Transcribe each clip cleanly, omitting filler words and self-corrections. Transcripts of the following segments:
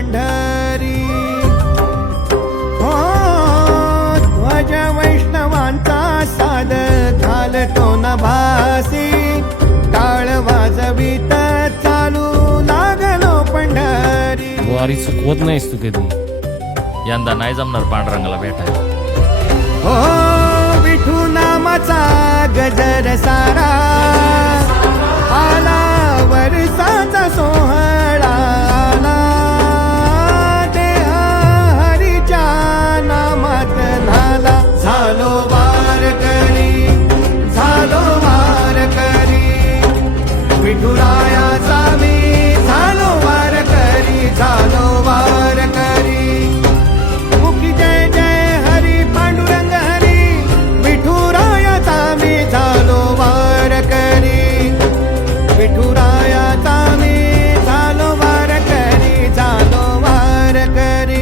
पंढरी हो ध्वज वैष्णवांचा साद घालतो न भासी टाळ वाजवीत चालू लागलो पंढरी वारी चुकवत नाहीस तू कधी यंदा नाही जमणार पांडुरंगाला भेटायला हो विठू नामाचा गजर सारा आला वर्षाचा सोहळा आला देह हरीच्या नामात झाला झालो वारकरी झालो वारकरी विठुरायाचा मी झालो वारकरी झालो वारकरी मुखी जय जय हरी पांडुरंग हरी विठुरायाचा मी झालो वारकरी विठुरायाचा मी झालो वारकरी झालो वारकरी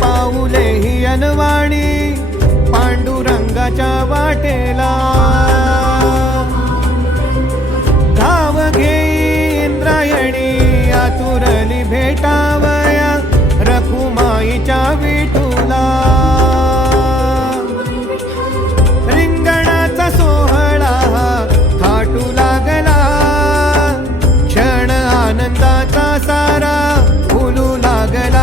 पाऊले ही अनवाणी पांडुरंगाच्या वाटेला धाव घे इंद्रायणी आतुरली भेटावया रखुमाईच्या विठूला रिंगणाचा सोहळा थाटू लागला क्षण आनंदाचा सारा फुलू लागला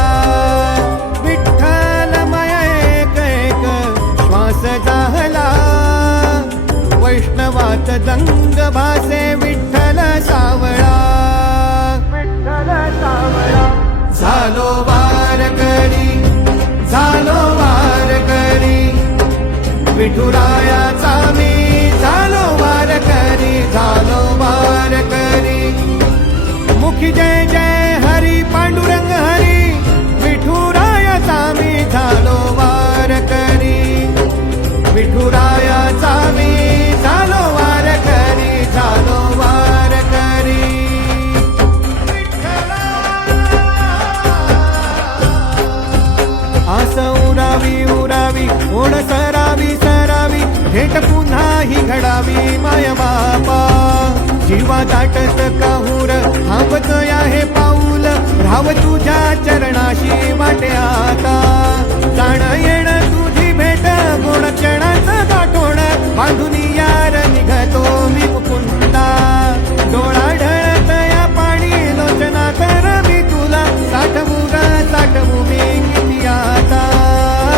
वैष्णवात दंग भासे विठ्ठल सावळा विठ्ठल सावळा झालो वारकरी झालो वारकरी विठुरायाचा मी झालो वारकरी झालो वारकरी मुखी जय जय हरी पांडुरंग हरी विठुरायाचा मी झालो वारकरी विठुरायाचा मी झालो वारकरी झालो वारकरी आस उरावी उरावी ओढ सरावी सरावी भेट पुन्हा ही घडावी माय बापा जीवा दाटत काहूर थांबत आहे पाऊल राव तुझ्या चरणाशी वाटे आता जाण येण तुझी भेट गोड क्षणाचं गाठोड बांधून यार निघतो मी मुकुंदा डोळा ढळत या पाणी लोचना तर मी तुला साठवू मी किती आता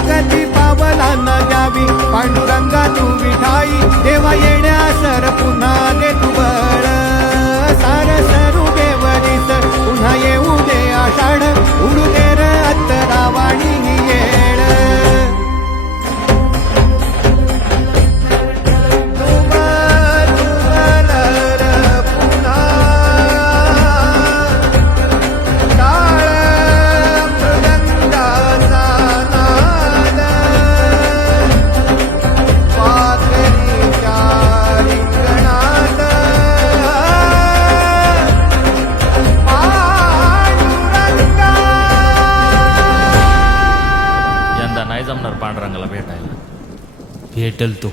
गती पावलांना द्यावी पांडुरंगा तू विठाई देवा येण्या सर पुन्हा दे तू बळ सार सरू देवरीस पुन्हा येऊ दे आषाढ उडू दे र अत्तरा वाणी येण पांडुरंगाला भेटायला भेटल तो